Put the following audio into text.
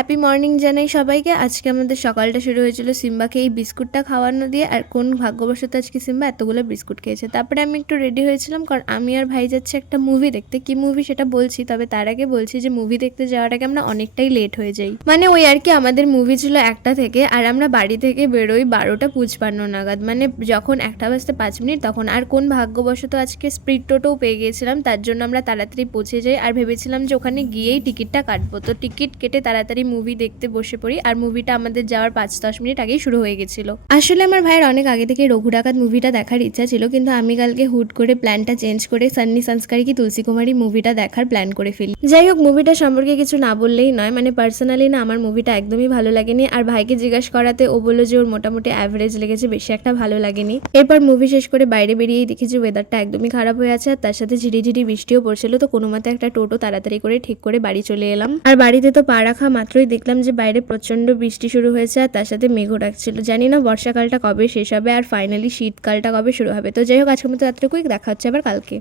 Happy morning জানাই সবাইকে। আজকে আমাদের সকালটা শুরু হয়েছিল সিম্বাকে এই বিস্কুটটা খাওয়ানো দিয়ে। আর কোন ভাগ্যবশত আজকে সিম্বা এতগুলো বিস্কুট খেয়েছে। তারপরে আমি একটু রেডি হয়েছিলাম, কারণ আমি আর ভাই যাচ্ছে একটা মুভি দেখতে। কি মুভি সেটা বলছি, তবে তার আগে বলছি যে মুভি দেখতে যাওয়ার আগে আমরা অনেকটাই লেট হয়ে যাই। মানে ওই আর কি, আমাদের মুভি ছিল 1টা থেকে, আর আমরা বাড়ি থেকে বেরোই 12:55 নাগাদ। মানে যখন 1টা বাজতে 5 মিনিট তখন। আর কোন ভাগ্যবশত আজকে স্পিড টোটোও পেয়ে গিয়েছিলাম, তার জন্য আমরা তাড়াতাড়ি পৌঁছে যাই। আর ভেবেছিলাম যে ওখানে গিয়েই টিকিটটা কাটবো, তো টিকিট কেটে তাড়াতাড়ি মুভি দেখতে বসে পড়ি। আর মুভিটা আমাদের যাওয়ার 5-10 মিনিট আগেই শুরু হয়ে গেছিল। আসলে আমার ভাইয়ের অনেক আগে থেকে রঘু ডাকাত মুভিটা দেখার ইচ্ছা ছিল, কিন্তু আমি কালকে হুট করে প্ল্যানটা চেঞ্জ করে সান্নি সংস্কারি কি তুলসী কুমারী মুভিটা দেখার প্ল্যান করে ফেলি। যাই হোক, মুভিটা সম্পর্কে কিছু না বললেই নয়। মানে পার্সোনালি না, আমার মুভিটা একদমই ভালো লাগেনি। আর ভাইকে জিজ্ঞাসা করাতে ও বললো যে ওর মোটামুটি অ্যাভারেজ লেগেছে, বেশি একটা ভালো লাগেনি। এরপর মুভি শেষ করে বাইরে বেরিয়েই দেখি যে ওয়েদারটা একদমই খারাপ হয়ে আছে, আর তার সাথে ঝিরিঝিরি বৃষ্টিও পড়ছিল। তো কোনো মতে একটা টোটো তাড়াতাড়ি করে ঠিক করে বাড়ি চলে এলাম। আর বাড়িতে তো পা রাখা মাত্রই দেখলাম যে বাইরে প্রচন্ড বৃষ্টি শুরু হয়েছে, আর তার সাথে মেঘও ডাকছিল। জানি না বর্ষাকালটা কবে শেষ হবে আর ফাইনালি শীতকালটা কবে শুরু হবে। তো যাই হোক, আজকের মতো এতটুকুই, দেখা হচ্ছে আবার কালকে।